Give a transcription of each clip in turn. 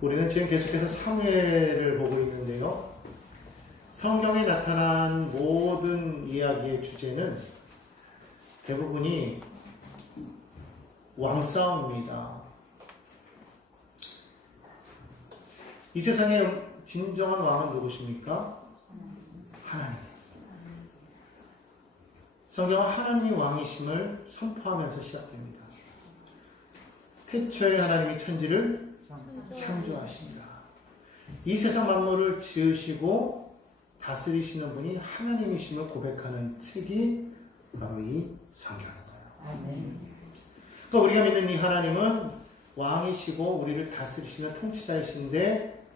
우리는 지금 계속해서 사무엘을 보고 있는데요. 성경에 나타난 모든 이야기의 주제는 대부분이 왕싸움입니다. 이 세상의 진정한 왕은 누구십니까? 하나님. 성경은 하나님이 왕이심을 선포하면서 시작됩니다. 태초에 하나님이 천지를 창조하십니다. 이 세상 만물을 지으시고 다스리시는 분이 하나님이심을 고백하는 책이 바로 이 성경입니다. 또 우리가 믿는 이 하나님은 왕이시고 우리를 다스리시는 통치자이신데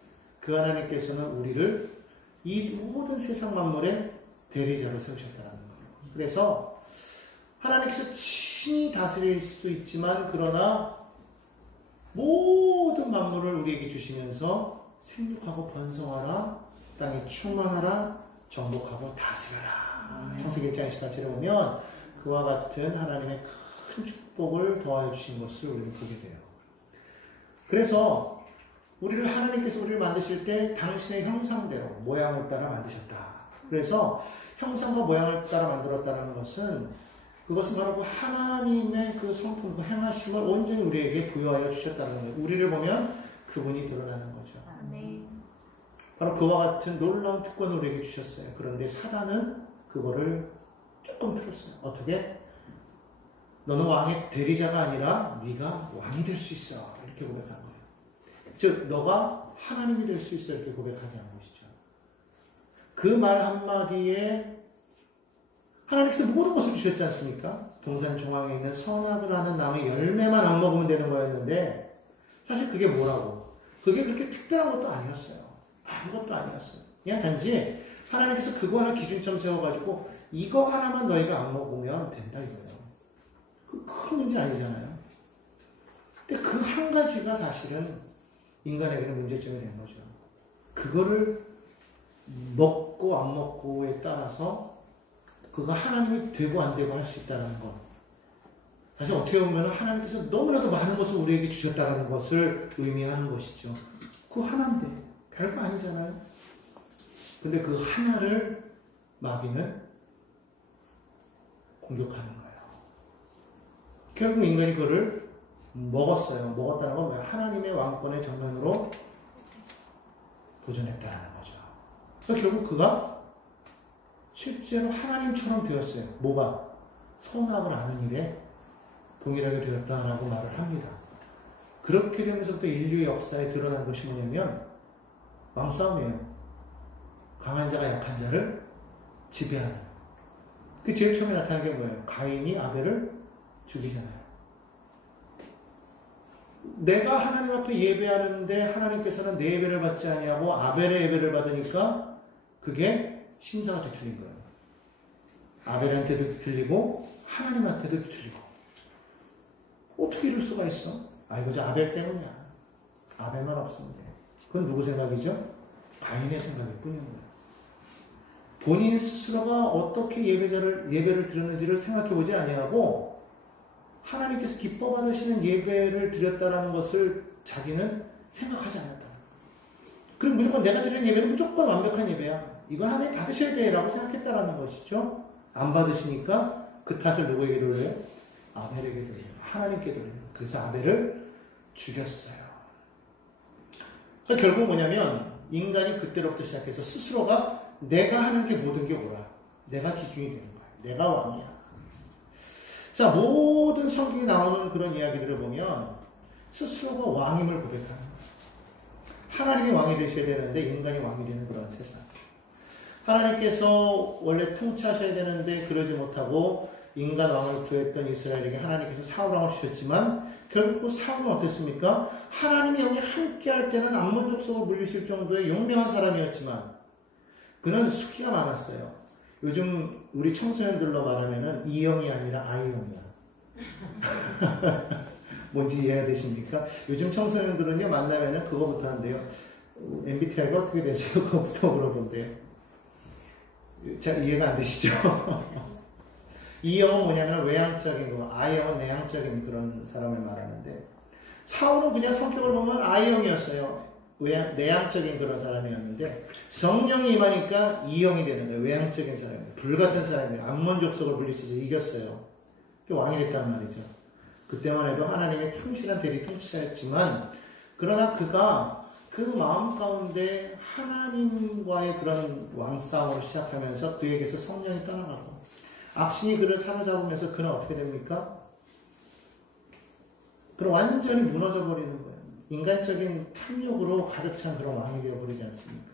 그 하나님께서는 우리를 이 모든 세상 만물의 대리자로 세우셨다는 거예요. 그래서 하나님께서 친히 다스릴 수 있지만 그러나 모든 만물을 우리에게 주시면서 생육하고 번성하라, 땅에 충만하라, 정복하고 다스려라. 창세기 1장 28절에 보면 그와 같은 하나님의 큰 축복을 더하여 주신 것을 우리는 보게 돼요. 그래서 하나님께서 우리를 만드실 때 당신의 형상대로 모양을 따라 만드셨다. 그래서 형상과 모양을 따라 만들었다는 것은 그것은 바로 그 하나님의 그 성품, 그 행하심을 온전히 우리에게 부여하여 주셨다는 거예요. 우리를 보면 그분이 드러나는 거죠. 바로 그와 같은 놀라운 특권을 우리에게 주셨어요. 그런데 사단은 그거를 조금 틀었어요. 어떻게? 너는 왕의 대리자가 아니라 네가 왕이 될 수 있어. 이렇게 고백하는 거예요. 즉 너가 하나님이 될 수 있어. 이렇게 고백하게 한 것이죠. 그 말 한마디에 하나님께서 모든 것을 주셨지 않습니까? 동산 중앙에 있는 선악을 하는 나무의 열매만 안 먹으면 되는 거였는데 사실 그게 뭐라고? 그게 그렇게 특별한 것도 아니었어요. 아무것도 아니었어요. 그냥 단지 하나님께서 그거 하나 기준점 세워가지고 이거 하나만 너희가 안 먹으면 된다 이거예요. 그 큰 문제 아니잖아요. 근데 그 한 가지가 사실은 인간에게는 문제점이 된 거죠. 그거를 먹고 안 먹고에 따라서 그가 하나님이 되고 안 되고 할 수 있다는 것. 사실 어떻게 보면 하나님께서 너무나도 많은 것을 우리에게 주셨다는 것을 의미하는 것이죠. 그 하나인데 별거 아니잖아요. 근데 그 하나를 마귀는 공격하는 거예요. 결국 인간이 그를 먹었어요. 먹었다는 건 뭐예요? 하나님의 왕권의 정면으로 도전했다는 거죠. 그래서 결국 그가 실제로 하나님처럼 되었어요. 뭐가? 선악을 아는 일에 동일하게 되었다라고 말을 합니다. 그렇게 되면서부터 인류의 역사에 드러난 것이 뭐냐면 왕싸움이에요. 강한 자가 약한 자를 지배하는. 그 제일 처음에 나타난 게 뭐예요? 가인이 아벨을 죽이잖아요. 내가 하나님 앞에 예배하는데 하나님께서는 내 예배를 받지 아니하고 아벨의 예배를 받으니까 그게 신사가 뒤틀린 거예요. 아벨한테도 뒤틀리고 하나님한테도 뒤틀리고. 어떻게 이럴 수가 있어? 이거 저 아벨 때문이야. 아벨만 없으면 돼. 그건 누구 생각이죠? 가인의 생각일 뿐인 거예요. 본인 스스로가 어떻게 예배를 드렸는지를 생각해보지 아니하고 하나님께서 기뻐 받으시는 예배를 드렸다는 것을 자기는 생각하지 않았다. 그럼 무조건 내가 드리는 예배는 무조건 완벽한 예배야. 이건 하나님 받으셔야 돼 라고 생각했다라는 것이죠. 안 받으시니까 그 탓을 누구에게 돌려요? 아벨에게 돌려요. 하나님께 돌려요. 그래서 아벨을 죽였어요. 그러니까 결국 뭐냐면 인간이 그때로부터 시작해서 스스로가 내가 하는 게 모든 게 옳아. 내가 기준이 되는 거야. 내가 왕이야. 자, 모든 성경에 나오는 그런 이야기들을 보면 스스로가 왕임을 고백하는 거예요. 하나님이 왕이 되셔야 되는데 인간이 왕이 되는 그런 세상. 하나님께서 원래 통치하셔야 되는데 그러지 못하고 인간 왕을 구했던 이스라엘에게 하나님께서 사울 왕을 주셨지만 결국 사울은 어땠습니까? 하나님이 여기 함께 할 때는 암몬 족속을 물리실 정도의 용맹한 사람이었지만 그는 숙기가 많았어요. 요즘 우리 청소년들로 말하면은 E형이 아니라 I형이야. 뭔지 이해되십니까? 요즘 청소년들은요 만나면은 그거부터 한대요. MBTI가 어떻게 되세요? 그거부터 물어본대요. 잘 이해가 안 되시죠? E형은 뭐냐면 외향적인 거, I형은 내향적인 그런 사람을 말하는데 사울은 그냥 성격을 보면 I형이었어요. 내향적인 그런 사람이었는데 성령이 임하니까 E형이 되는 거예요. 외향적인 사람이에요. 불같은 사람이에요. 암몬족속을 물리쳐서 이겼어요. 왕이 됐단 말이죠. 그때만 해도 하나님의 충실한 대리 통치자였지만 그러나 그가 그 마음 가운데 하나님과의 그런 왕싸움을 시작하면서 그에게서 성령이 떠나가고 악신이 그를 사로잡으면서 그는 어떻게 됩니까? 그럼 완전히 무너져 버리는 거예요. 인간적인 탐욕으로 가득 찬 그런 왕이 되어버리지 않습니까?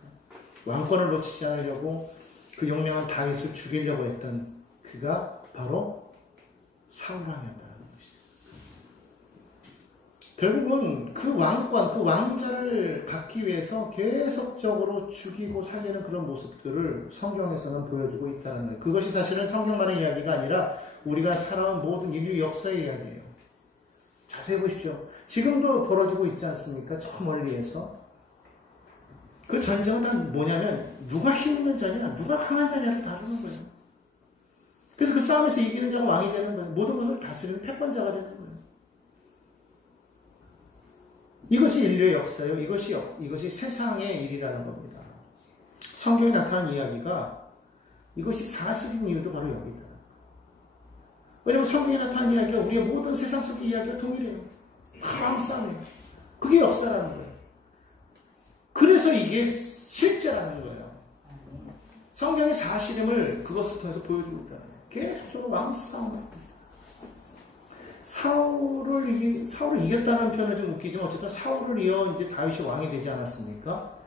왕권을 놓치지 않으려고 그 용맹한 다윗을 죽이려고 했던 그가 바로 사울왕이었다는 것이죠. 결국은 그 왕권, 그 왕자를 갖기 위해서 계속적으로 죽이고 살리는 그런 모습들을 성경에서는 보여주고 있다는 거예요. 그것이 사실은 성경만의 이야기가 아니라 우리가 살아온 모든 인류 역사의 이야기예요. 자세히 보십시오. 지금도 벌어지고 있지 않습니까? 저 멀리에서. 그 전쟁은 다 뭐냐면 누가 힘 있는 자냐, 누가 강한 자냐를 다루는 거예요. 그래서 그 싸움에서 이기는 자가 왕이 되는 거예요. 모든 것을 다스리는 패권자가 되는 거예요. 이것이 인류의 역사예요. 이것이 세상의 일이라는 겁니다. 성경에 나타난 이야기가 이것이 사실인 이유도 바로 여기다. 왜냐하면 성경에 나타난 이야기가 우리의 모든 세상 속의 이야기가 동일해요. 항상이에요. 그게 역사라는 거예요. 그래서 이게 실제라는 거예요. 성경의 사실임을 그것을 통해서 보여주고 있다는 거예요. 계속적으로 왕싸움. 사울을 이겼다는 표현은 좀 웃기지만 어쨌든 사울을 이어 이제 다윗이 왕이 되지 않았습니까?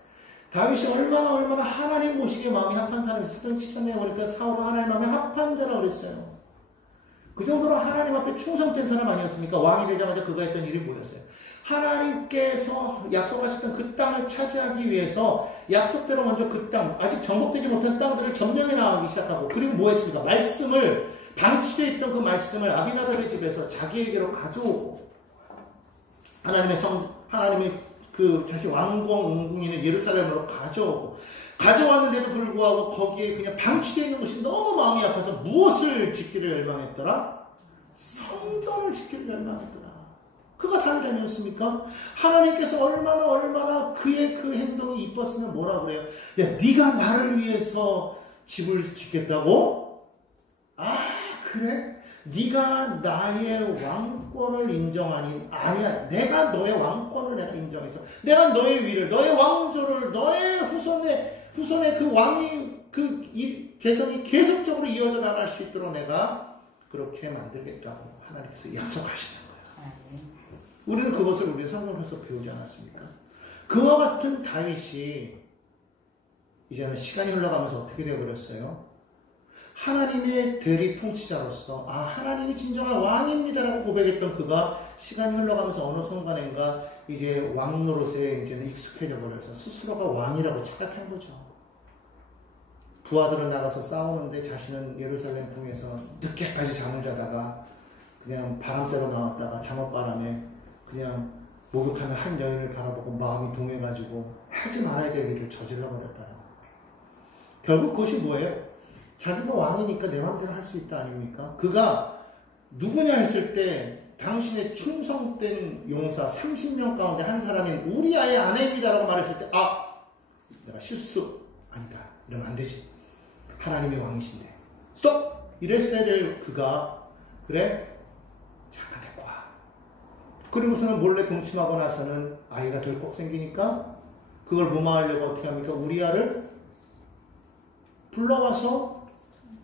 다윗이 얼마나 하나님 모시기에 마음이 합한 사람이 있었던 13년에 보니까 사울은 하나님 마음에 합한 자라고 그랬어요. 그 정도로 하나님 앞에 충성된 사람 아니었습니까? 왕이 되자마자 그가 했던 일이 뭐였어요? 하나님께서 약속하셨던 그 땅을 차지하기 위해서 약속대로 먼저 그 땅, 아직 정복되지 못한 땅들을 점령해 나가기 시작하고, 그리고 뭐 했습니까? 말씀을, 방치되어 있던 그 말씀을 아비나답의 집에서 자기에게로 가져오고, 하나님의 그 자신 왕궁 웅궁이는 예루살렘으로 가져왔는데도 불구하고 거기에 그냥 방치되어 있는 것이 너무 마음이 아파서 무엇을 짓기를 열망했더라? 성전을 짓기를 열망했더라. 그가 다윗 아니었습니까? 하나님께서 얼마나 그의 그 행동이 이뻤으면 뭐라 그래요? 야, 네가 나를 위해서 집을 짓겠다고? 아, 그래? 네가 나의 왕권을 인정하니? 아니야. 내가 너의 왕권을 내가 인정해서 내가 너의 위를, 너의 왕조를, 너의 후손의 그 왕이 개성이 계속적으로 이어져 나갈 수 있도록 내가 그렇게 만들겠다고 하나님께서 약속하시는 거예요. 우리는 그것을 우리 성경에서 배우지 않았습니까? 그와 같은 다윗이 이제는 시간이 흘러가면서 어떻게 되어버렸어요? 하나님의 대리 통치자로서 하나님이 진정한 왕입니다라고 고백했던 그가 시간이 흘러가면서 어느 순간인가 이제 왕 노릇에 이제는 익숙해져 버려서 스스로가 왕이라고 착각한 거죠. 부하들은 나가서 싸우는데 자신은 예루살렘 궁에서 늦게까지 잠을 자다가 그냥 바람 쐬러 나왔다가 잠옷바람에 그냥 목욕하는 한 여인을 바라보고 마음이 동해가지고 하지 말아야 될 일을 저질러 버렸다는 거예요. 결국 그것이 뭐예요? 자기가 왕이니까 내 마음대로 할 수 있다 아닙니까? 그가 누구냐 했을 때 당신의 충성된 용사 30명 가운데 한 사람인 우리아의 아내입니다라고 말했을 때 내가 실수 아니다. 이러면 안 되지. 하나님의 왕이신데 스톱! 이랬어야 될 그가 그래? 잠깐 데리고 와. 그리고서는 몰래 동침하고 나서는 아이가 덜컥 생기니까 그걸 무마하려고 어떻게 합니까? 우리아를 불러와서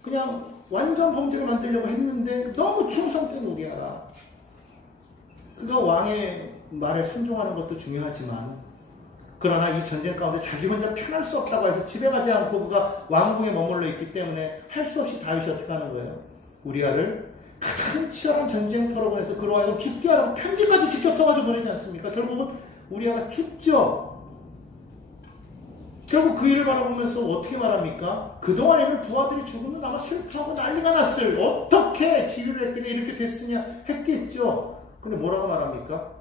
그냥 완전 범죄를 만들려고 했는데 너무 충성된 우리아라. 그가 왕의 말에 순종하는 것도 중요하지만 그러나 이 전쟁 가운데 자기 혼자 편할 수 없다고 해서 집에 가지 않고 그가 왕궁에 머물러 있기 때문에 할 수 없이 다윗이 어떻게 하는 거예요? 우리아를 가장 치열한 전쟁터로 보내서 그로 하여금 죽게 하라고 편지까지 직접 써가지고 보내지 않습니까? 결국은 우리아가 죽죠. 결국 그 일을 바라보면서 어떻게 말합니까? 그동안에는 부하들이 죽으면 아마 슬퍼하고 난리가 났을. 어떻게 지휘를 했길래 이렇게 됐으냐 했겠죠. 근데 뭐라고 말합니까?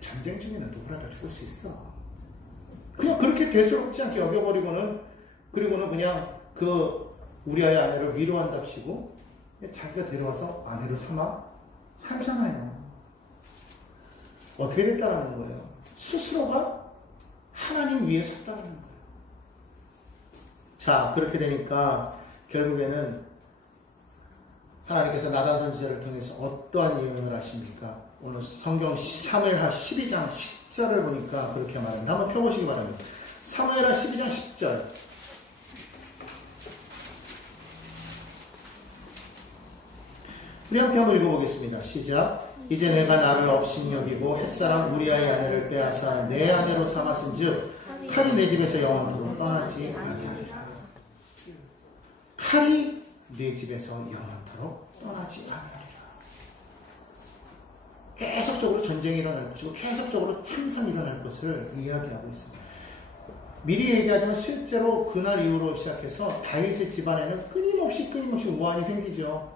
전쟁 중에는 누구라도 죽을 수 있어. 그냥 그렇게 대수롭지 않게 여겨버리고는 그리고는 그냥 그 우리아의 아내를 위로한답시고 자기가 데려와서 아내로 삼아 살잖아요. 어떻게 됐다라는 거예요? 스스로가 하나님 위에 섰다라는 거예요. 자, 그렇게 되니까 결국에는 하나님께서 나단 선지자를 통해서 어떠한 예언을 하십니까? 오늘 성경 사무엘하 12장 10절을 보니까 그렇게 말합니다. 한번 펴보시기 바랍니다. 사무엘하 12장 10절. 우리 함께 한번 읽어보겠습니다. 시작. 이제 내가 나를 업신여기고 햇사람 우리아의 아내를 빼앗아 내 아내로 삼았은즉 칼이 내 집에서 영원토록 떠나지 아니하리라. 칼이 내 집에서 영원토록 떠나지 아니하리라. 계속적으로 전쟁이 일어날 것이고 계속적으로 참상이 일어날 것을 이야기하고 있습니다. 미리 얘기하자면 실제로 그날 이후로 시작해서 다윗의 집안에는 끊임없이 우환이 생기죠.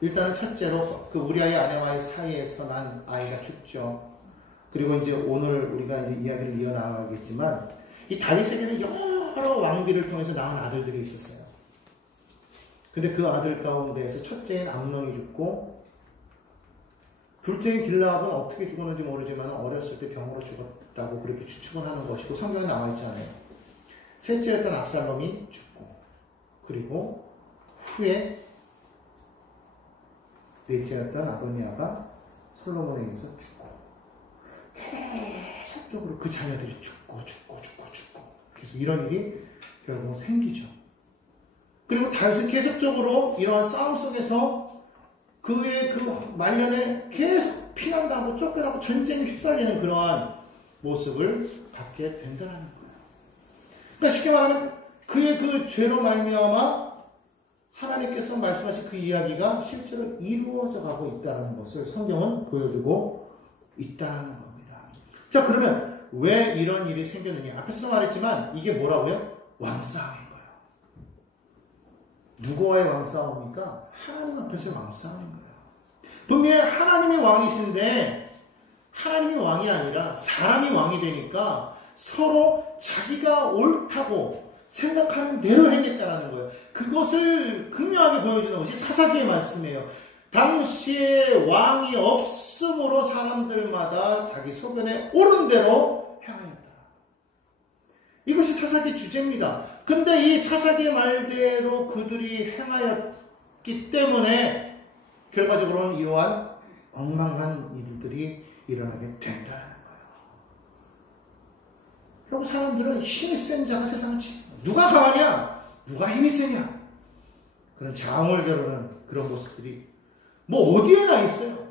일단은 첫째로 그 우리아의 아내와의 사이에서 난 아이가 죽죠. 그리고 이제 오늘 우리가 이제 이야기를 이어나가겠지만 이 다윗에게는 여러 왕비를 통해서 낳은 아들들이 있었어요. 근데 그 아들 가운데에서 첫째인 암논이 죽고 둘째인 길라압은 어떻게 죽었는지 모르지만 어렸을 때 병으로 죽었다고 그렇게 추측을 하는 것이고 성경에 나와 있잖아요. 셋째였던 압살롬이 죽고 그리고 후에 넷째였던 아도니아가 솔로몬에 의해서 죽고 계속적으로 그 자녀들이 죽고 계속 이런 일이 결국 생기죠. 그리고 다윗은 계속적으로 이러한 싸움 속에서 그의 그 말년에 계속 피난당하고 쫓겨나고 전쟁에 휩쓸리는 그러한 모습을 갖게 된다는 거예요. 그러니까 쉽게 말하면 그의 그 죄로 말미암아 하나님께서 말씀하신 그 이야기가 실제로 이루어져 가고 있다는 것을 성경은 보여주고 있다는 겁니다. 자, 그러면 왜 이런 일이 생겼느냐? 앞에서 말했지만 이게 뭐라고요? 왕싸움인 거예요. 누구와의 왕싸움입니까? 하나님 앞에서의 왕싸움인 거예요. 분명히 하나님이 왕이신데 하나님이 왕이 아니라 사람이 왕이 되니까 서로 자기가 옳다고 생각하는 대로 행했다는 거예요. 그것을 극명하게 보여주는 것이 사사기의 말씀이에요. 당시에 왕이 없으므로 사람들마다 자기 소견에 옳은 대로 행하였다. 이것이 사사기 주제입니다. 근데 이 사사기의 말대로 그들이 행하였기 때문에 결과적으로는 이러한 엉망한 일들이 일어나게 된다는 거예요. 결국 사람들은 힘이 센 자가 세상을 치. 누가 강하냐? 누가 힘이 세냐? 그런 장을 겨루는 그런 모습들이 뭐 어디에나 있어요.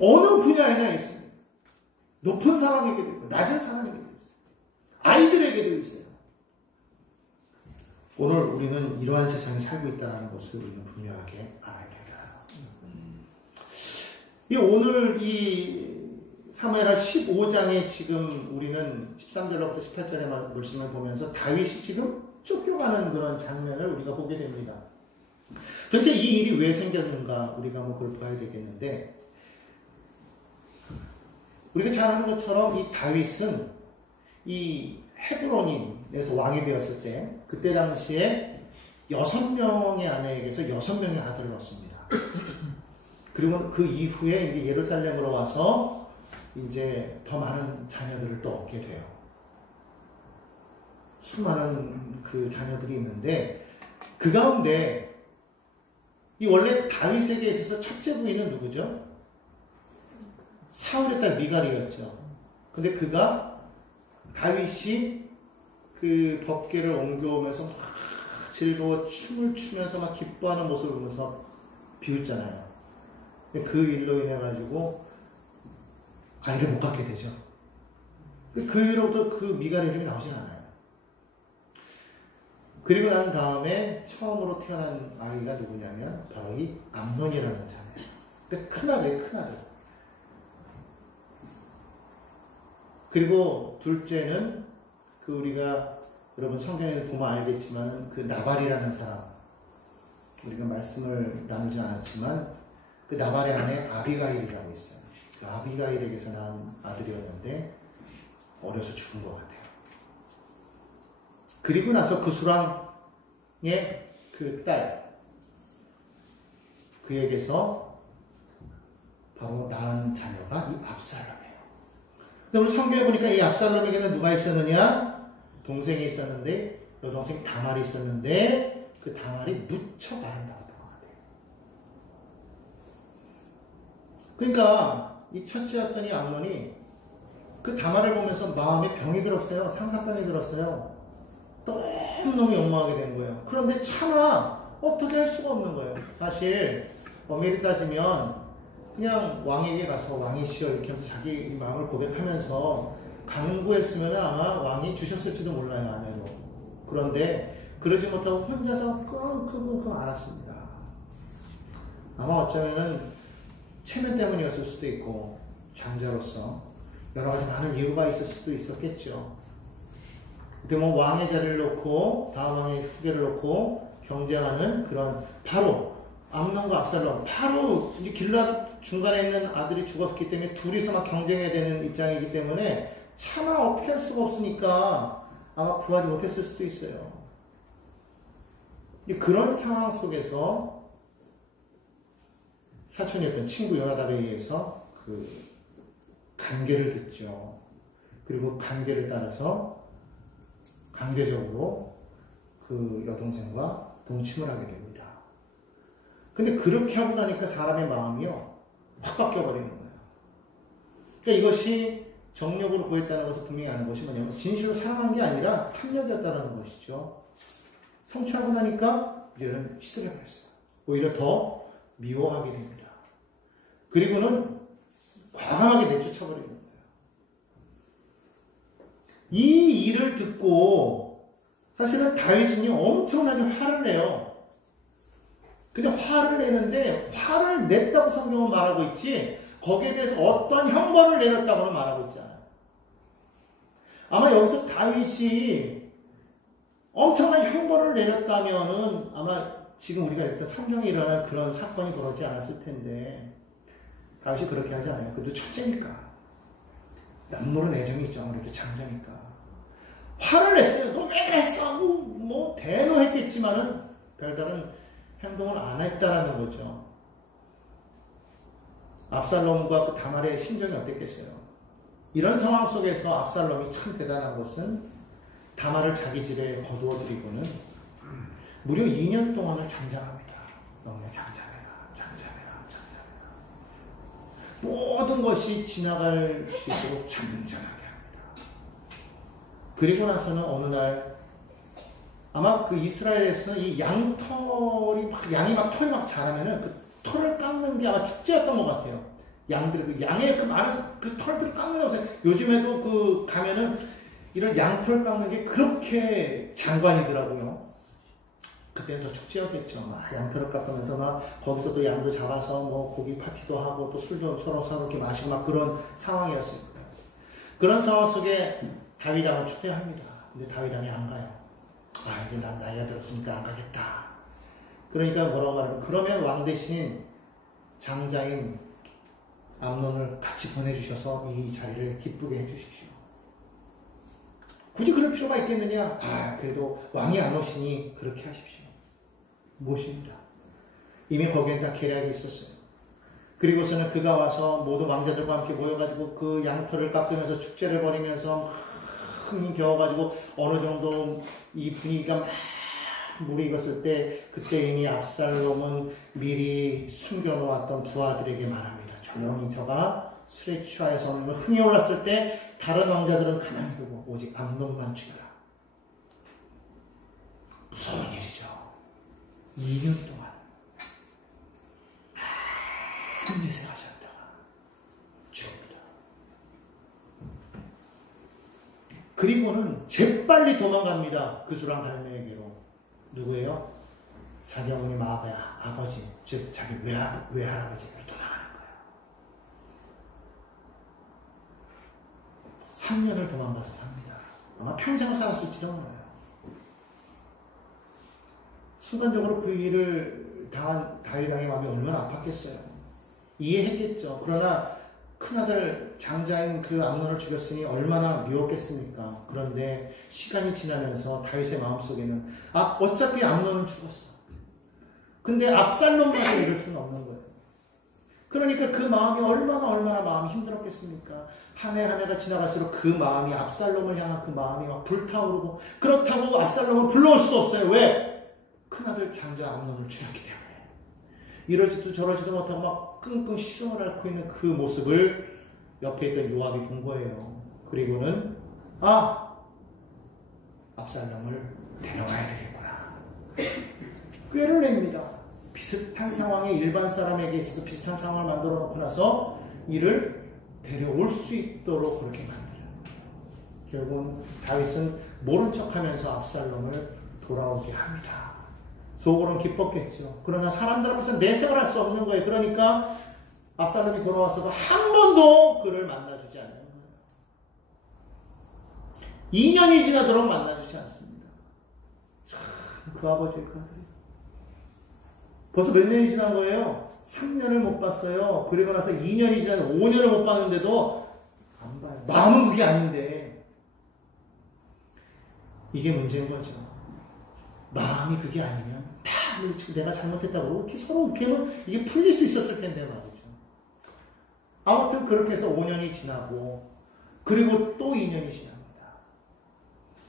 어느 분야에나 있습니다. 높은 사람에게도 있고 낮은 사람에게도 있어요. 아이들에게도 있어요. 오늘 우리는 이러한 세상에 살고 있다는 것을 우리는 분명하게 알아야 됩니다. 오늘 이 사무엘하 15장에 지금 우리는 13절로부터 18절의 말씀을 보면서 다윗이 지금 쫓겨가는 그런 장면을 우리가 보게 됩니다. 도대체 이 일이 왜 생겼는가 우리가 그걸 봐야 되겠는데, 우리가 잘 아는 것처럼 이 다윗은 이 헤브론에서 왕이 되었을 때 그때 당시에 6명의 아내에게서 6명의 아들을 얻습니다. 그리고 그 이후에 이제 예루살렘으로 와서 이제 더 많은 자녀들을 또 얻게 돼요. 수많은 그 자녀들이 있는데 그 가운데 이 원래 다윗에게 있어서 첫째 부인은 누구죠? 사울의 딸 미갈이었죠. 근데 그가 다윗이 그 법궤를 옮겨오면서 막 즐거워 춤을 추면서 막 기뻐하는 모습을 보면서 막 비웃잖아요. 그 일로 인해 가지고 아이를 못 갖게 되죠. 그 이후로부터 그 미갈 이름이 나오진 않아요. 그리고 난 다음에 처음으로 태어난 아이가 누구냐면 바로 이 암논이라는 자매예요. 근데 큰아들이에요, 큰아들. 그리고 둘째는 그 우리가 여러분 성경에 보면 알겠지만 그 나발이라는 사람, 우리가 말씀을 나누지 않았지만 그 나발의 아내 아비가일이라고 있어요. 그 아비가일에게서 낳은 아들이었는데 어려서 죽은 것 같아요. 그리고 나서 그 수랑의 그 딸, 그에게서 바로 낳은 자녀가 이 압살롬이에요. 근데 우리 성경에 보니까 이 압살롬에게는 누가 있었느냐? 동생이 있었는데 여동생 다말이 있었는데 그 다말이 무척 아름다웠던 것 같아요. 그러니까 이 첫째였던 이 암논이 그 다말을 보면서 마음에 병이 들었어요. 상사병이 들었어요. 너무너무 욕망하게 된 거예요. 그런데 차마 어떻게 할 수가 없는 거예요. 사실 엄밀히 따지면 그냥 왕에게 가서 왕이시여 이렇게 하면서 자기 마음을 고백하면서 간구했으면 아마 왕이 주셨을지도 몰라요. 아내로. 그런데 그러지 못하고 혼자서 끙끙끙끙 앓았습니다. 아마 어쩌면은 체면 때문이었을 수도 있고 장자로서 여러 가지 많은 이유가 있을 수도 있었겠죠. 그때 뭐 왕의 자리를 놓고 다음 왕의 후계를 놓고 경쟁하는 그런 바로 암논과 압살롬, 바로 이제 길앗 중간에 있는 아들이 죽었기 때문에 둘이서 막 경쟁해야 되는 입장이기 때문에 차마 어떻게 할 수가 없으니까 아마 구하지 못했을 수도 있어요. 그런 상황 속에서 사촌이었던 친구 요나답에 의해서 그 간계를 듣죠. 그리고 간계를 따라서 강제적으로 그 여동생과 동침을 하게 됩니다. 근데 그렇게 하고 나니까 사람의 마음이요 확 바뀌어버리는 거예요. 그러니까 이것이 정력으로 구했다는 것을 분명히 아는 것이 뭐냐면 진실로 사랑한 게 아니라 탐욕이었다는 것이죠. 성취하고 나니까 이제는 시들어버렸어요. 오히려 더 미워하게 됩니다. 그리고는 과감하게 내쫓아버리는 거예요. 이 일을 듣고 사실은 다윗은요 엄청나게 화를 내요. 근데 화를 내는데 화를 냈다고 성경은 말하고 있지 거기에 대해서 어떤 형벌을 내렸다고는 말하고 있지 않아요. 아마 여기서 다윗이 엄청난 형벌을 내렸다면은 아마 지금 우리가 읽던 성경에 일어난 그런 사건이 벌어지지 않았을 텐데 다윗이 그렇게 하지 않아요. 그래도 첫째니까 남모른 애정이 있죠. 아무래도 장자니까 화를 냈어요. 너 왜 그랬어? 뭐 대노했겠지만은 별다른 행동을 안 했다라는 거죠. 압살롬과 그 다말의 심정이 어땠겠어요? 이런 상황 속에서 압살롬이 참 대단한 것은 다말을 자기 집에 거두어들이고는 무려 2년 동안을 장장합니다. 너네 장장해라, 장장해라, 장장해라. 모든 것이 지나갈 수 있도록 장장하게 합니다. 그리고 나서는 어느 날 아마 그 이스라엘에서는 이 양털이 양이 막 털이 막 자라면은 그 털을 깎는 게 아마 축제였던 것 같아요. 양들이 그 양의 그 많은 그 털들을 깎는 것을 요즘에도 그 가면은 이런 양털 깎는 게 그렇게 장관이더라고요. 그때는 더 축제였겠죠. 막 양털을 깎으면서 막 거기서 또 양도 잡아서 뭐 고기 파티도 하고 또 술도 서로 이렇게 마시고 막 그런 상황이었을 거예요. 그런 상황 속에 다윗 왕을 초대합니다. 근데 다윗 왕이 안 가요. 아, 이제 난 나이가 들었으니까 안 가겠다. 그러니까 뭐라고 말하면 그러면 왕 대신 장자인 암논을 같이 보내주셔서 이 자리를 기쁘게 해주십시오. 굳이 그럴 필요가 있겠느냐? 아, 그래도 왕이 안 오시니 그렇게 하십시오. 모십니다. 이미 거기엔 다 계략이 있었어요. 그리고서는 그가 와서 모든 왕자들과 함께 모여가지고 그 양털을 깎으면서 축제를 벌이면서 흥겨워가지고 어느 정도 이 분위기가 막 무르익었을 때 그때 이미 압살롬은 미리 숨겨놓았던 부하들에게 말합니다. 조용히 저가 술에 취하여서 흥이 올랐을 때 다른 왕자들은 가만히 두고 오직 암논만 죽여라. 무서운 일이죠. 2년 동안 아무 내색하지 않다가 죽습니다. 그리고는 재빨리 도망갑니다. 그 수랑 달매에게로. 누구예요? 자기 어머니 마아가의 아버지, 즉 자기 외할아버지에게로 도망가는 거예요. 3년을 도망가서 삽니다. 아마 평생 살았을지도 몰라요. 순간적으로 그 일을 당한 다윗 왕의 마음이 얼마나 아팠겠어요. 이해했겠죠. 그러나 큰아들 장자인 그 암논을 죽였으니 얼마나 미웠겠습니까? 그런데 시간이 지나면서 다윗의 마음속에는 어차피 암논은 죽었어. 근데 압살롬까지 이럴 수는 없는 거예요. 그러니까 그 마음이 얼마나 마음이 힘들었겠습니까? 한 해 한 해가 지나갈수록 그 마음이 압살롬을 향한 그 마음이 막 불타오르고 그렇다고 압살롬을 불러올 수도 없어요. 왜? 큰아들 장자 암논을 죽였기 때문에. 이러지도 저러지도 못하고 막 끙끙 시름을 앓고 있는 그 모습을 옆에 있던 요압이 본 거예요. 그리고는 압살롬을 데려가야 되겠구나. 꾀를 냅니다. 비슷한 상황에 일반 사람에게 있어서 비슷한 상황을 만들어 놓고 나서 이를 데려올 수 있도록 그렇게 만들어요. 결국은 다윗은 모른 척하면서 압살롬을 돌아오게 합니다. 속으로는 기뻤겠죠. 그러나 사람들 앞에서 내색을 할 수 없는 거예요. 그러니까 압살롬이 돌아왔어도 한 번도 그를 만나주지 않는 거예요. 2년이 지나도록 만나주지 않습니다. 참, 그 아버지의 그 아들이. 벌써 몇 년이 지난 거예요? 3년을 못 봤어요. 그리고 나서 2년이 지나서 5년을 못 봤는데도 안 봐요. 마음은 그게 아닌데. 이게 문제인 거죠. 마음이 그게 아니면 다 물리치고 내가 잘못했다고 이렇게 서로 이렇게 하면 이게 풀릴 수 있었을 텐데 말이죠. 아무튼 그렇게 해서 5년이 지나고 그리고 또 2년이 지납니다.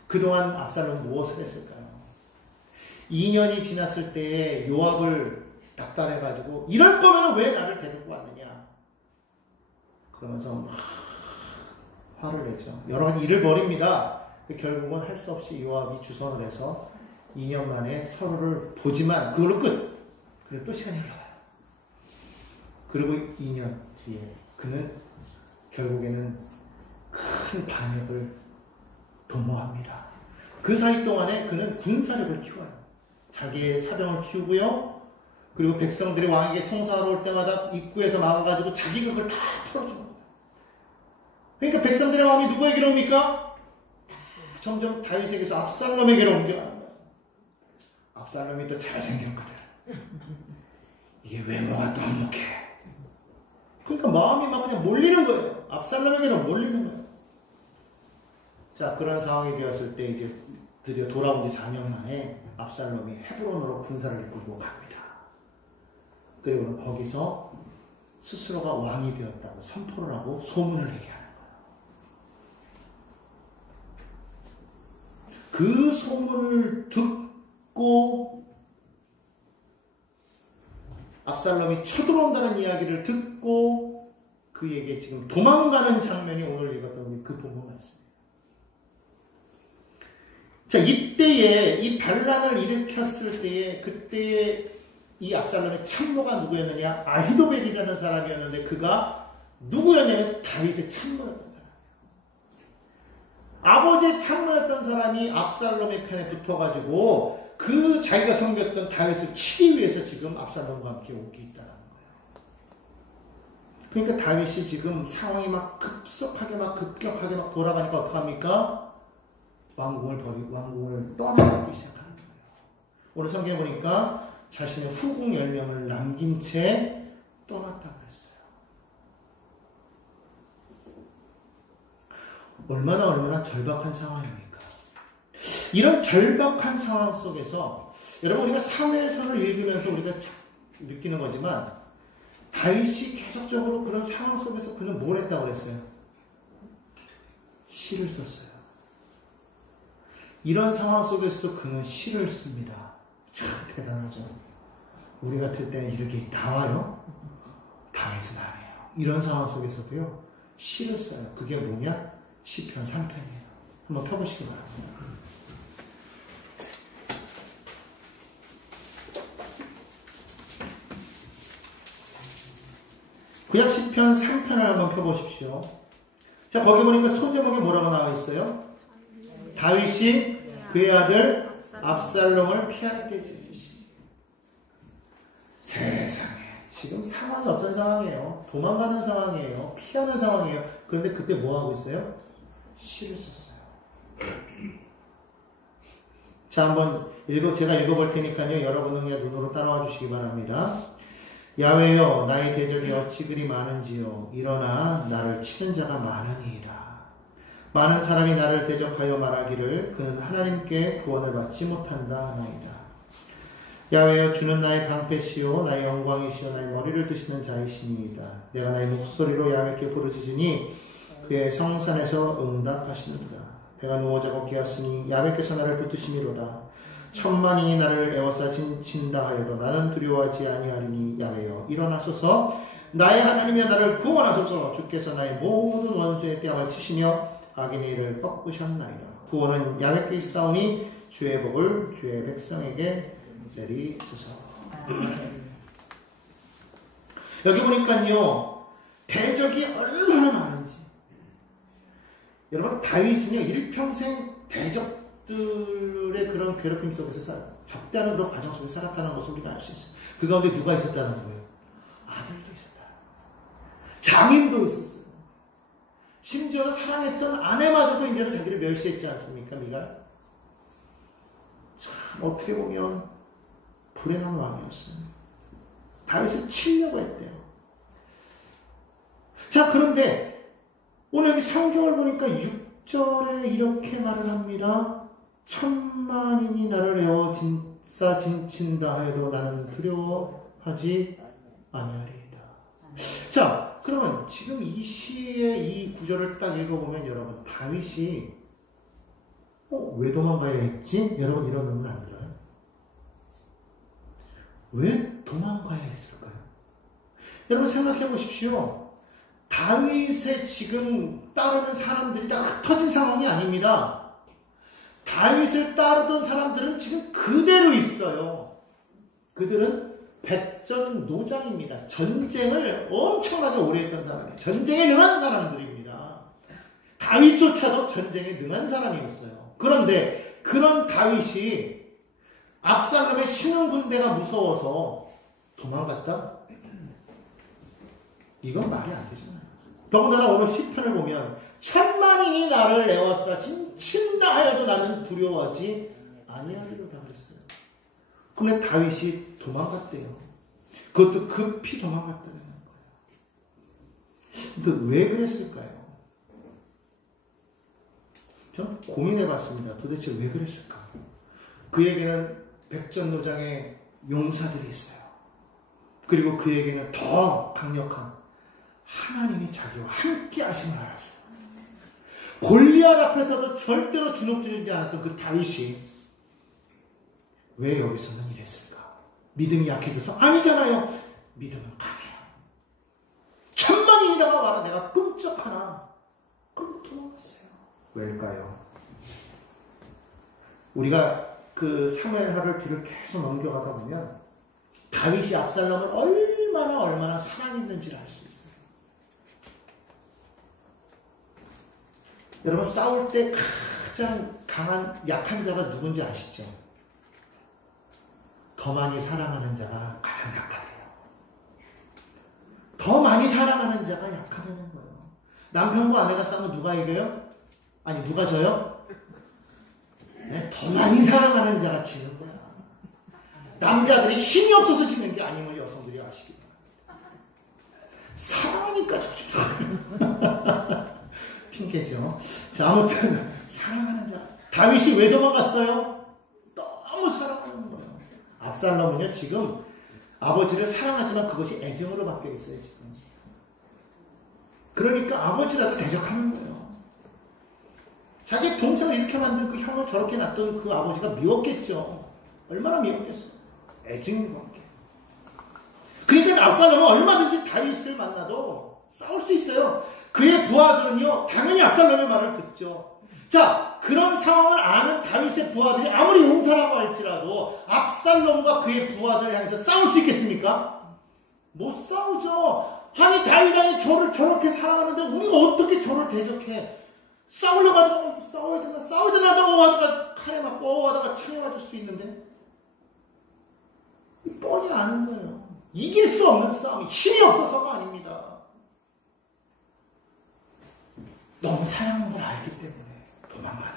그동안 압살롬은 무엇을 했을까요? 2년이 지났을 때에 요압을 답답해가지고 이럴 거면 왜 나를 데리고 왔느냐 그러면서 화를 내죠. 여러 가지 일을 벌입니다. 결국은 할 수 없이 요압이 주선을 해서 2년 만에 서로를 보지만 그걸로 끝. 그리고 또 시간이 흘러가요. 그리고 2년 뒤에 그는 결국에는 큰 반역을 도모합니다. 그 사이 동안에 그는 군사력을 키워요. 자기의 사병을 키우고요. 그리고 백성들이 왕에게 송사하러 올 때마다 입구에서 막아가지고 자기가 그걸 다 풀어주는 거예요. 그러니까 백성들의 마음이 누구에게로 옵니까? 점점 다윗에게서 압살롬에게로 옮겨가는 거예요. 압살롬이 또 잘생겼거든. 이게 외모가 또 한몫해. 그러니까 마음이 막 그냥 몰리는 거예요. 압살롬에게로 몰리는 거예요. 자, 그런 상황이 되었을 때 이제 드디어 돌아온 지 4년 만에 압살롬이 헤브론으로 군사를 이끌고 갑니다. 그리고 거기서 스스로가 왕이 되었다고 선포를 하고 소문을 내게 하는 거예요. 그 소문을 듣고 압살롬이 쳐들어온다는 이야기를 듣고 그에게 지금 도망가는 장면이 오늘 읽었던 그 본문 말씀이에요. 자, 이때에 이 반란을 일으켰을 때에 그때에 이 압살롬의 참모가 누구였느냐? 아히도벨이라는 사람이었는데 그가 누구였냐면 다윗의 참모였던 사람. 아버지의 참모였던 사람이 압살롬의 편에 붙어가지고 그 자기가 섬겼던 다윗을 치기 위해서 지금 압살롬과 함께 오게 있다는 거예요. 그러니까 다윗이 지금 상황이 막 급속하게 막 급격하게 막 돌아가니까 어떡합니까? 왕궁을 버리고 왕궁을 떠나기 시작하는 거예요. 오늘 성경에 보니까 자신의 후궁 10명을 남긴 채 떠났다고 했어요. 얼마나 절박한 상황입니까? 이런 절박한 상황 속에서 여러분 우리가 사무엘서를 읽으면서 우리가 느끼는 거지만 다윗이 계속적으로 그런 상황 속에서 그는 뭘 했다고 그랬어요? 시를 썼어요. 이런 상황 속에서도 그는 시를 씁니다. 참 대단하죠. 우리 같을 때는 이렇게 나와요? 다윗은 안 해요. 이런 상황 속에서도요, 시를 써요. 그게 뭐냐? 시편 3편이에요. 한번 펴보시기 바랍니다. 구약 시편 3편을 한번 펴보십시오. 자, 거기 보니까 소제목에 뭐라고 나와 있어요? 다윗이 그의 아들 압살롬을 피하게 지으시. 세상에 지금 상황이 어떤 상황이에요? 도망가는 상황이에요. 피하는 상황이에요. 그런데 그때 뭐 하고 있어요? 시를 썼어요. 자, 한번 제가 읽어볼 테니까요. 여러분은 그냥 눈으로 따라와 주시기 바랍니다. 야훼여, 나의 대적이 어찌 그리 많은지요. 일어나 나를 치는 자가 많으니이다. 많은 사람이 나를 대적하여 말하기를 그는 하나님께 구원을 받지 못한다 하나이다. 야훼여 주는 나의 방패시요 나의 영광이시요 나의 머리를 드시는 자이시니이다. 내가 나의 목소리로 야훼께 부르짖으니 그의 성산에서 응답하시는도다. 내가 누워 자고 깨었으니 야훼께서 나를 붙드시니로다. 천만인이 나를 에워싸 진다 하여도 나는 두려워하지 아니하리니 야훼여 일어나소서 나의 하나님이여 나를 구원하소서. 주께서 나의 모든 원수의 뺨을 치시며 악인의 일을 꺾으셨나이다. 구원은 야훼께 있사오니 주의 복을 주의 백성에게 내리소서. 여기 보니까요 대적이 얼마나 많은지. 여러분 다윗은요 일평생 대적들의 그런 괴롭힘 속에서 적대하는 그런 과정 속에서 살았다는 것을 우리가 알 수 있어요. 그 가운데 누가 있었다는 거예요? 아들도 있었다. 장인도 있었어요. 심지어는 사랑했던 아내마저도 이제는 자기를 멸시했지 않습니까? 미갈. 참 어떻게 보면 불행한 왕이었어요. 다윗을 치려고 했대요. 자, 그런데 오늘 여기 성경을 보니까 6절에 이렇게 말을 합니다. 천만인이 나를 에워 진친다 하여도 나는 두려워하지 아니하리이다. 자, 그러면 지금 이 시의 이 구절을 딱 읽어보면 여러분 다윗이 왜 도망가야 했지? 여러분 이런 의문 안 들어요? 왜 도망가야 했을까요? 여러분 생각해 보십시오. 다윗의 지금 따르는 사람들이 다 흩어진 상황이 아닙니다. 다윗을 따르던 사람들은 지금 그대로 있어요. 그들은 백전노장입니다. 전쟁을 엄청나게 오래 했던 사람이에요. 전쟁에 능한 사람들입니다. 다윗조차도 전쟁에 능한 사람이었어요. 그런데 그런 다윗이 압살롬의 신흥 군대가 무서워서 도망갔다? 이건 말이 안 되잖아요. 더군다나 오늘 시편을 보면 천만인이 나를 에워싸 진친다 하여도 나는 두려워하지 아니하리로다 그랬어요. 근데 다윗이 도망갔대요. 그것도 급히 도망갔다는 거예요. 그 왜 그랬을까요? 전 고민해봤습니다. 도대체 왜 그랬을까? 그에게는 백전노장의 용사들이 있어요. 그리고 그에게는 더 강력한 하나님이 자기와 함께 하심을 알았어요. 골리앗 앞에서도 절대로 주눅들지 않았던 그 다윗이 왜 여기서는 이랬을까? 믿음이 약해져서? 아니잖아요. 믿음은 강해요. 천만인이다가 와라 내가 끔찍하나. 그럼 도망갔어요. 왜일까요? 우리가 그 사무엘하를 뒤를 계속 넘겨가다 보면 다윗이 압살롬을 얼마나 사랑했는지를 알 수 있어요. 여러분 싸울 때 가장 강한 약한 자가 누군지 아시죠? 더 많이 사랑하는 자가 가장 약하대요. 더 많이 사랑하는 자가 약하다는 거예요. 남편과 아내가 싸우면 누가 이겨요? 아니 누가 져요? 네? 더 많이 사랑하는 자가 지는 거야. 남자들이 힘이 없어서 지는 게 아님을 여성들이 아시기 바랍니다. 사랑하니까 져주더라고요. 핑계죠. 자, 아무튼 사랑하는 자. 다윗이 왜 도망갔어요? 너무 사랑하는 거예요. 압살롬은요 지금 아버지를 사랑하지만 그것이 애정으로 바뀌어 있어요 지금. 그러니까 아버지라도 대적하는 거예요. 자기 동생을 이렇게 만든 그 형을 저렇게 놨던 그 아버지가 미웠겠죠. 얼마나 미웠겠어. 애증인 관계. 그러니까 압살롬은 얼마든지 다윗을 만나도 싸울 수 있어요. 그의 부하들은요 당연히 압살롬의 말을 듣죠. 자, 그런 상황을 아는 다윗의 부하들이 아무리 용사라고 할지라도 압살롬과 그의 부하들을 향해서 싸울 수 있겠습니까? 못 싸우죠. 아니 다윗 왕이 저를 저렇게 사랑하는데 우리가 어떻게 저를 대적해? 싸우려고 하다가 싸워야 되나 하다가 칼에 맞고 하다가 창에 맞을 수 있는데 뻔히 아는 거예요. 이길 수 없는 싸움이 힘이 없어서가 아닙니다. 너무 사랑하는 걸 알기 때문에 도망가는 거예요.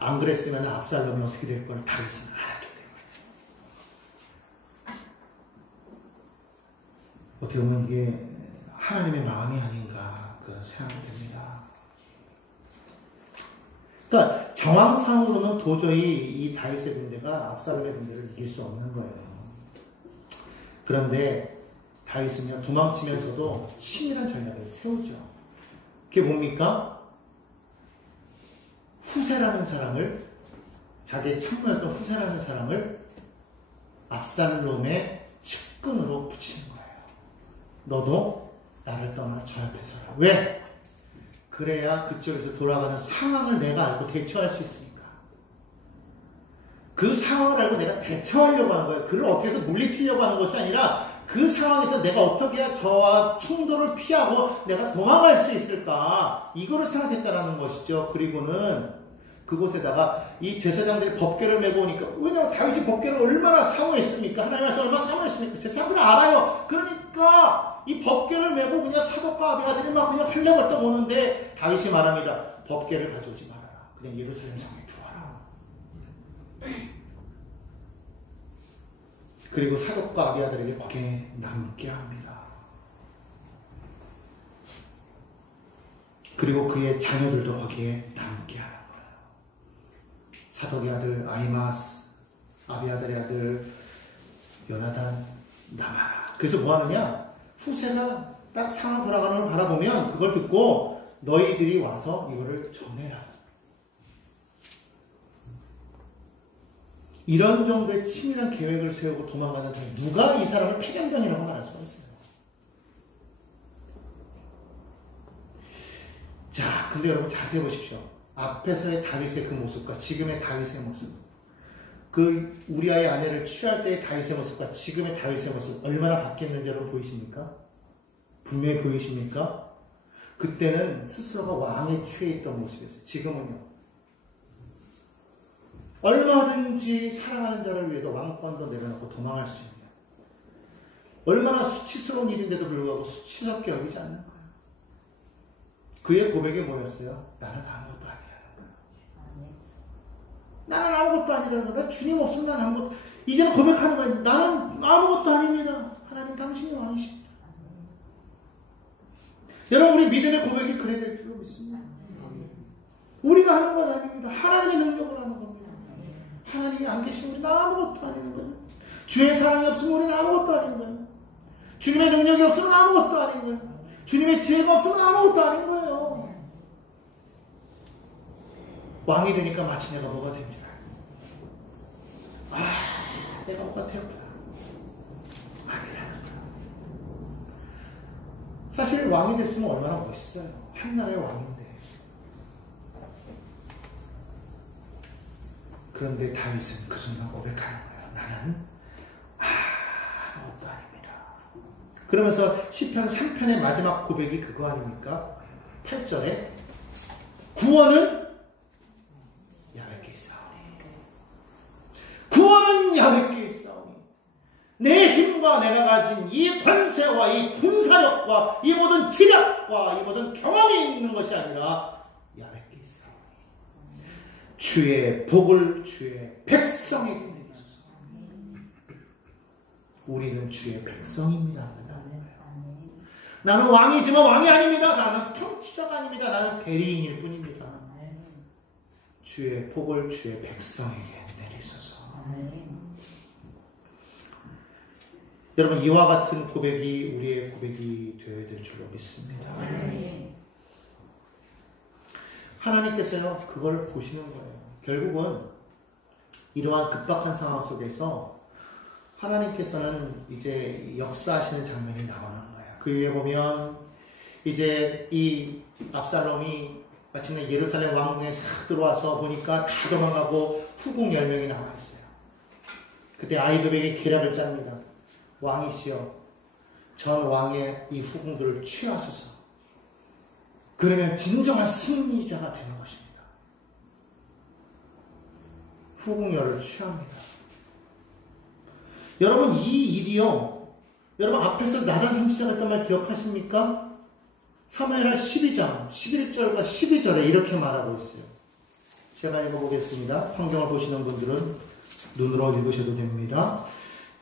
안 그랬으면 압살롬이 어떻게 될 걸 다윗은 알았기 때문에. 어떻게 보면 이게 하나님의 마음이 아닌가 그런 생각이 듭니다. 그러니까 정황상으로는 도저히 이 다윗의 군대가 압살롬의 군대를 이길 수 없는 거예요. 그런데 다윗은요, 도망치면서도 치밀한 전략을 세우죠. 그게 뭡니까? 후세라는 사람을, 자기의 참모였던 후세라는 사람을 압살롬의 측근으로 붙이는 거예요. 너도 나를 떠나 저 옆에 서라. 왜? 그래야 그쪽에서 돌아가는 상황을 내가 알고 대처할 수 있으니까. 그 상황을 알고 내가 대처하려고 하는 거예요. 그를 어떻게 해서 물리치려고 하는 것이 아니라 그 상황에서 내가 어떻게 해야 저와 충돌을 피하고 내가 도망갈 수 있을까? 이거를 생각했다라는 것이죠. 그리고는 그곳에다가 이 제사장들이 법궤를 메고 오니까, 왜냐면 다윗이 법궤를 얼마나 사모했습니까? 하나님 말씀 얼마나 사모했습니까? 제사장들은 알아요. 그러니까 이 법궤를 메고 그냥 사독과 아비아들이 막 그냥 활려벌떡 오는데 다윗이 말합니다. 법궤를 가져오지 말아라. 그냥 예루살렘 성에 두어라. 그리고 사독과 아비아들에게 거기에 남게 합니다. 그리고 그의 자녀들도 거기에 남게 하는 거예요. 사독의 아들 아히마스, 아비아들의 아들 요나단 남아라. 그래서 뭐 하느냐? 후세가 딱 상황 돌아가는 걸 바라보면 그걸 듣고 너희들이 와서 이거를 전해라. 이런 정도의 치밀한 계획을 세우고 도망가는 사람, 누가 이 사람을 패전병이라고 말할 수가 있어요. 자, 근데 여러분 자세히 보십시오. 앞에서의 다윗의 그 모습과 지금의 다윗의 모습, 그 우리아의 아내를 취할 때의 다윗의 모습과 지금의 다윗의 모습 얼마나 바뀌었는지 여러분 보이십니까? 분명히 보이십니까? 그때는 스스로가 왕에 취해 있던 모습이었어요. 지금은요, 얼마든지 사랑하는 자를 위해서 왕권도 내려놓고 도망할 수 있는, 얼마나 수치스러운 일인데도 불구하고 수치스럽게 여기지 않는 거예요. 그의 고백이 뭐였어요? 나는 아무것도 아니라는 거예요. 나는 아무것도 아니라는 거예요. 주님 없으면 나는 아무것도. 이제는 고백하는 거예요. 나는 아무것도 아닙니다. 하나님 당신이 왕이십니다. 여러분, 우리 믿음의 고백이 그래야 될 줄 믿습니다. 우리가 하는 건 아닙니다. 하나님의 능력을 하는 겁니다. 하나님이 안 계시면 우리는 아무것도 아닌 거예요. 주의 사랑이 없으면 우리는 아무것도 아닌 거예요. 주님의 능력이 없으면 아무것도 아닌 거예요. 주님의 지혜가 없으면 아무것도 아닌 거예요. 왕이 되니까 마치 내가 뭐가 된 줄 알고, 내가 뭐가 되었구나. 아니라는 거예요. 사실 왕이 됐으면 얼마나 멋있어요. 한 나라의 왕인데. 그런데 다윗은 그 순간 고백하는 거예요. 나는 아무것도 아닙니다. 그러면서 시편 3편의 마지막 고백이 그거 아닙니까? 8절에 구원은 야훼께 있사오니, 구원은 야훼께 있사오니, 내 힘과 내가 가진 이 권세와 이 군사력과 이 모든 지략과 이 모든 경험이 있는 것이 아니라 야훼께 있사오니, 주의 복을 주의 백성에게 내리소서. 우리는 주의 백성입니다. 나는 왕이지만 왕이 아닙니다. 나는 통치자가 아닙니다. 나는 대리인일 뿐입니다. 주의 복을 주의 백성에게 내리소서. 여러분, 이와 같은 고백이 우리의 고백이 되어야 될 줄로 믿습니다. 하나님께서요, 그걸 보시는 거예요. 결국은 이러한 급박한 상황 속에서 하나님께서는 이제 역사하시는 장면이 나오는 거예요. 그 위에 보면 이제 이 압살롬이 마침내 예루살렘 왕궁에 싹 들어와서 보니까 다 도망가고 후궁 10명이 나와 있어요. 그때 아히도백이 계략을 짭니다. 왕이시여, 전 왕의 이 후궁들을 취하소서. 그러면 진정한 승리자가 되는 것입니다. 후궁열을 취합니다. 여러분, 이 일이요, 여러분 앞에서 나단 선지자가 했던 말 기억하십니까? 사무엘하 12장 11절과 12절에 이렇게 말하고 있어요. 제가 읽어보겠습니다. 성경을 보시는 분들은 눈으로 읽으셔도 됩니다.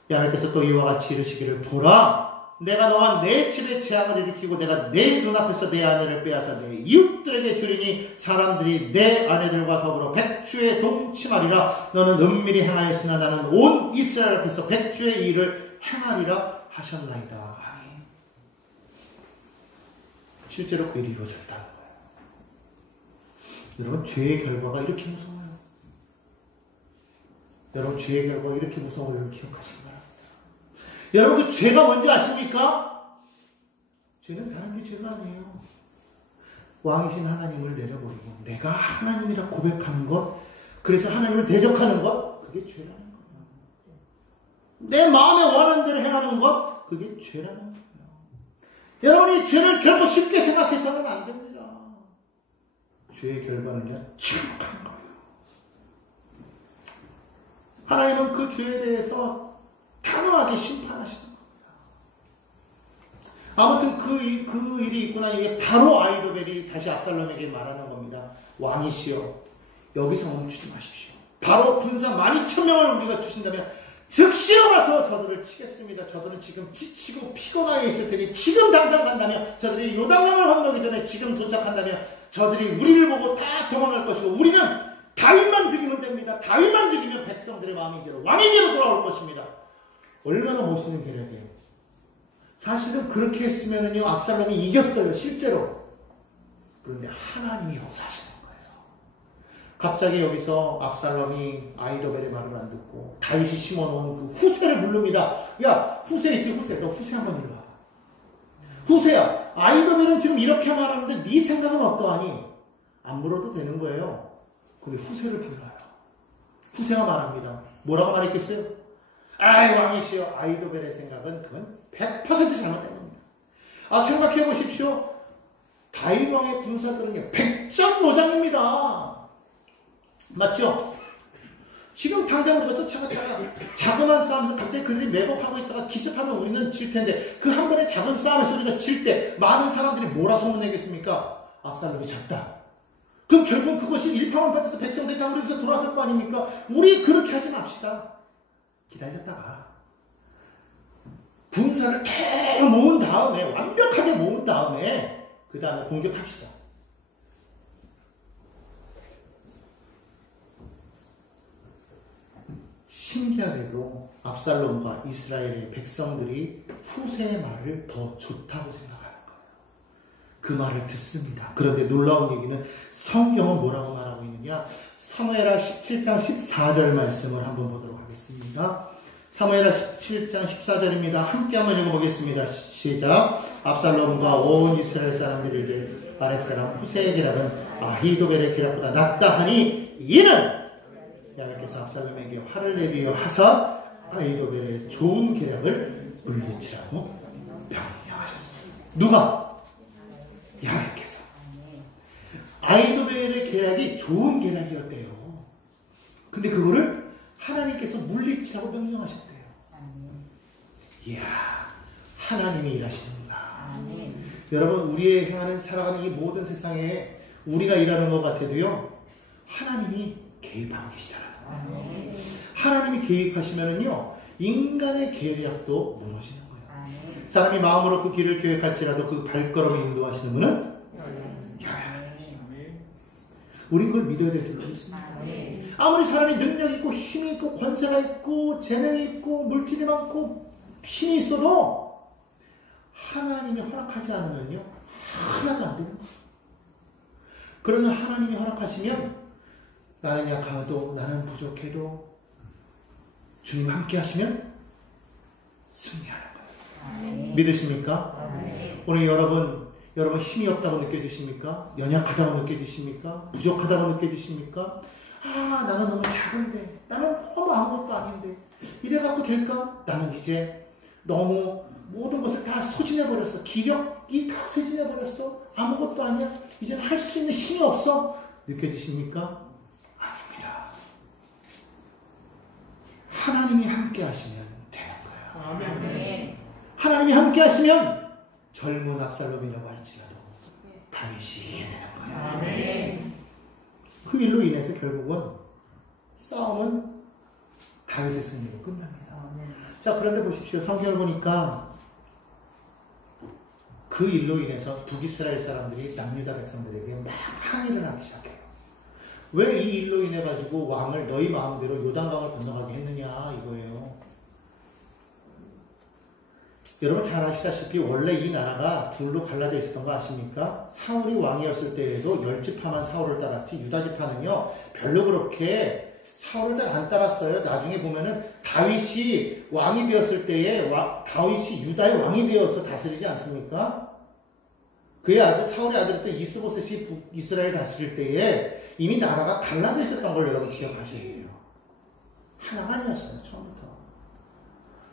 야훼께서 또 이와 같이 이르시기를, 보라, 내가 너와 내 집에 재앙을 일으키고 내가 내 눈앞에서 내 아내를 빼앗아 내 이웃들에게 주리니 사람들이 내 아내들과 더불어 백주에 동침하리라. 너는 은밀히 행하였으나 나는 온 이스라엘 앞에서 백주의 일을 행하리라 하셨나이다. 실제로 그 일이 이루어졌다는 거예요. 여러분, 죄의 결과가 이렇게 무서워요. 여러분, 죄의 결과가 이렇게 무서운 걸 기억하시기 바랍니다. 여러분, 그 죄가 뭔지 아십니까? 죄는 다른 게 죄가 아니에요. 왕이신 하나님을 내려버리고 내가 하나님이라 고백하는 것, 그래서 하나님을 대적하는 것, 그게 죄라는 거예요. 내 마음에 원하는 대로 행하는 것, 그게 죄라는 거예요. 여러분이 죄를 결코 쉽게 생각해서는 안 됩니다. 죄의 결과는요, 정확한 거예요. 하나님은 그 죄에 대해서 단호하게 심판하시는 겁니다. 아무튼 그 일이 있구나. 이게 바로 아히도벨이 다시 압살롬에게 말하는 겁니다. 왕이시여, 여기서 멈추지 마십시오. 바로 군사 12,000명을 우리가 주신다면 즉시로 가서 저들을 치겠습니다. 저들은 지금 지치고 피곤하여 있을 테니 지금 당장 간다면, 저들이 요단강을 건너기 전에 지금 도착한다면 저들이 우리를 보고 다 도망갈 것이고 우리는 다윗만 죽이면 됩니다. 다윗만 죽이면 백성들의 마음이 이제 왕에게로 돌아올 것입니다. 얼마나 멋있는 계략이에요. 사실은 그렇게 했으면요, 압살롬이 이겼어요, 실제로. 그런데 하나님이 역사하시는 거예요. 갑자기 여기서 압살롬이 아히도벨의 말을 안 듣고 다윗이 심어놓은 그 후세를 부릅니다. 야, 후세 있지, 후세. 너 후세 한번 일로 와. 후세야, 아히도벨은 지금 이렇게 말하는데 네 생각은 어떠하니? 안 물어도 되는 거예요. 그리고 후세를 불러요. 후세가 말합니다. 뭐라고 말했겠어요? 아이, 왕이시여, 아히도벨의 생각은 그건 100% 잘못된 겁니다. 생각해 보십시오. 다윗 왕의 군사들은요, 백전노장입니다. 맞죠? 지금 당장 우리가 쫓아갔다가 자그마한 싸움에서 갑자기 그들이 매복하고 있다가 기습하면 우리는 질 텐데, 그 한 번의 작은 싸움에서 우리가 질 때 많은 사람들이 뭐라 소문내겠습니까? 압살롬이 졌다. 그럼 결국 그것이 일파만파돼서 백성들이 다 우리에서 돌아설 거 아닙니까? 우리 그렇게 하지 맙시다. 기다렸다가 군사를 계속 모은 다음에, 완벽하게 모은 다음에 그 다음에 공격합시다. 신기하게도 압살롬과 이스라엘의 백성들이 후세의 말을 더 좋다고 생각하는 거예요. 그 말을 듣습니다. 그런데 놀라운 얘기는 성경은 뭐라고 말하고 있느냐? 사무엘하 17장 14절 말씀을 한번 보도록 하겠습니다. 사무엘하 17장 14절입니다. 함께 한번 읽어보겠습니다. 시작. 압살롬과 온 이스라엘 사람들이 이르되 아렉 사람 후세의 계략은 아히도벨의 계략보다 낫다 하니, 이는 야훼께서 압살롬에게 화를 내리려 하사 아히도벨의 좋은 계략을 물리치라고 명령하셨습니다. 누가? 야훼께서. 아히도벨의 계략이 좋은 계략이었대요. 근데 그거를 하나님께서 물리치라고 명령하셨대요. 이야, 하나님이 일하시는구나. 여러분, 우리의 행하는, 살아가는 이 모든 세상에 우리가 일하는 것 같아도요, 하나님이 개입하고 계시더라고요. 하나님이 개입하시면은요, 인간의 계략도 무너지는 거예요. 사람이 마음으로 그 길을 계획할지라도 그 발걸음을 인도하시는 분은 우리 그걸 믿어야 될 줄 믿습니다. 아무리 사람이 능력 있고 힘이 있고 권세가 있고 재능이 있고 물질이 많고 힘이 있어도 하나님이 허락하지 않으면요, 하나도 안 되는 거예요. 그러면 하나님이 허락하시면 나는 약하도, 나는 부족해도 주님 함께 하시면 승리하는 거예요. 믿으십니까? 오늘 여러분 힘이 없다고 느껴지십니까? 연약하다고 느껴지십니까? 부족하다고 느껴지십니까? 나는 너무 작은데, 나는 너무 아무것도 아닌데 이래갖고 될까? 나는 이제 너무 모든 것을 다 소진해버렸어. 기력이 다 소진해버렸어. 아무것도 아니야. 이제 할 수 있는 힘이 없어. 느껴지십니까? 아닙니다. 하나님이 함께 하시면 되는 거예요. 아멘. 하나님이 함께 하시면 젊은 압살롬이라고 할지라도 다윗이 이기게 되는 거예요. 아멘. 그 일로 인해서 결국은 싸움은 다윗의 승리로 끝납니다. 아멘. 자, 그런데 보십시오. 성경을 보니까 그 일로 인해서 북이스라엘 사람들이 남유다 백성들에게 막 항의를 하기 시작해요. 왜 이 일로 인해 가지고 왕을 너희 마음대로 요단강을 건너가게 했느냐 이거예요. 여러분 잘 아시다시피 원래 이 나라가 둘로 갈라져 있었던 거 아십니까? 사울이 왕이었을 때에도 10지파만 사울을 따랐지 유다지파는요 별로 그렇게 사울을 잘 안 따랐어요. 나중에 보면은 다윗이 왕이 되었을 때에 다윗이 유다의 왕이 되어서 다스리지 않습니까? 그의 아들 사울의 아들이었던 이스보셋이 북이스라엘 다스릴 때에 이미 나라가 갈라져 있었던 걸 여러분 기억하셔야 돼요. 하나가 아니었어요. 처음부터.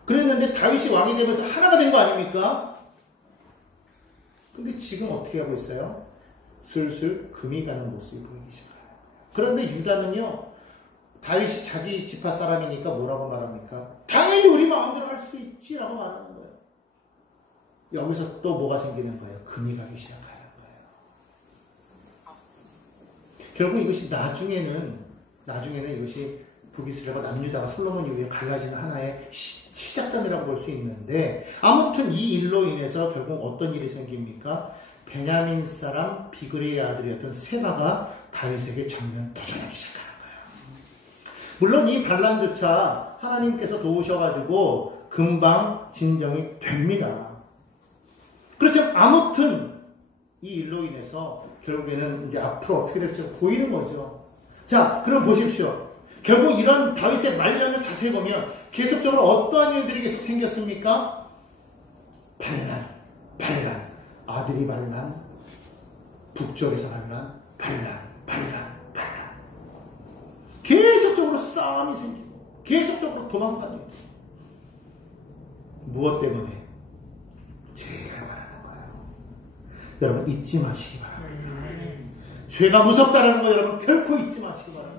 그랬는데 다윗이 왕이 되면서 하나가 된 거 아닙니까? 근데 지금 어떻게 하고 있어요? 슬슬 금이 가는 모습이 보이기 시작해요. 그런데 유다는요, 다윗이 자기 지파 사람이니까 뭐라고 말합니까? 당연히 우리 마음대로 할 수 있지라고 말하는 거예요. 여기서 또 뭐가 생기는 거예요? 금이 가기 시작하는 거예요. 결국 이것이 나중에는 이것이 북이스라엘과 남유다가 솔로몬 이후에 갈라지는 하나의 시작점이라고 볼 수 있는데 아무튼 이 일로 인해서 결국 어떤 일이 생깁니까? 베냐민 사람 비그리의 아들이었던 세바가 다윗에게 전면 도전하기 시작하는 거예요. 물론 이 반란조차 하나님께서 도우셔가지고 금방 진정이 됩니다. 그렇지만 아무튼 이 일로 인해서 결국에는 이제 앞으로 어떻게 될지 보이는 거죠. 자, 그럼 보십시오. 결국 이런 다윗의 말년을 자세히 보면 계속적으로 어떠한 일들이 계속 생겼습니까? 반란, 아들이 반란, 북쪽에서 반란. 계속적으로 싸움이 생기고 계속적으로 도망가요. 무엇 때문에? 죄가 말하는 거예요. 여러분 잊지 마시기 바랍니다. 죄가 무섭다라는 거 여러분 결코 잊지 마시기 바랍니다.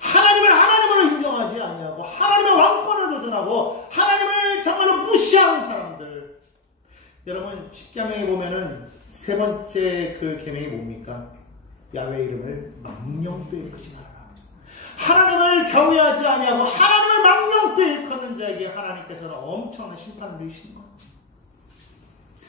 하나님을 하나님으로 인정하지 아니하고 하나님의 왕권을 도전하고 하나님을 정말로 무시하는 사람들. 여러분 십계명에 보면은 세 번째 그 계명이 뭡니까? 야훼 이름을 망령되이 일컫지 마라. 하나님을 경외하지 아니하고 하나님을 망령되이 일컫는 자에게 하나님께서는 엄청난 심판을 내리시는 겁니다.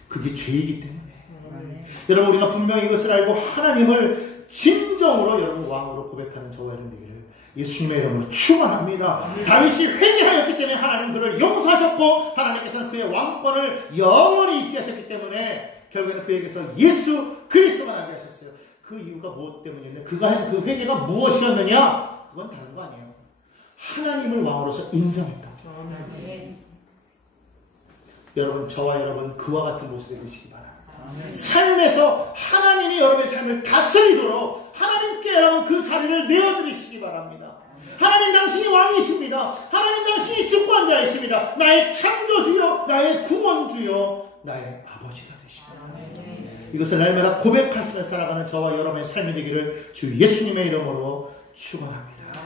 그게 죄이기 때문에 여러분 우리가 분명히 이것을 알고 하나님을 진정으로 여러분 왕으로 고백하는 저와 여러분 되기를 예수님의 이름으로 축원합니다. 다윗이 회개하였기 때문에 하나님 그를 용서하셨고 하나님께서는 그의 왕권을 영원히 있게 하셨기 때문에 결국에는 그에게서 예수 그리스도가 나게 하셨어요. 그 이유가 무엇 때문이었냐? 그가 한 그 회개가 무엇이었느냐? 그건 다른 거 아니에요. 하나님을 왕으로서 인정했다. 여러분 저와 여러분 그와 같은 모습이 되시기 바랍니다. 삶에서 하나님이 여러분의 삶을 다스리도록 하나님께 여러분 그 자리를 내어드리시기 바랍니다. 하나님 당신이 왕이십니다. 하나님 당신이 주권자이십니다. 나의 창조주여 나의 구원주여 나의 아버지가 되십니다. 이것을 날마다 고백하시며 살아가는 저와 여러분의 삶이 되기를 주 예수님의 이름으로 축원합니다.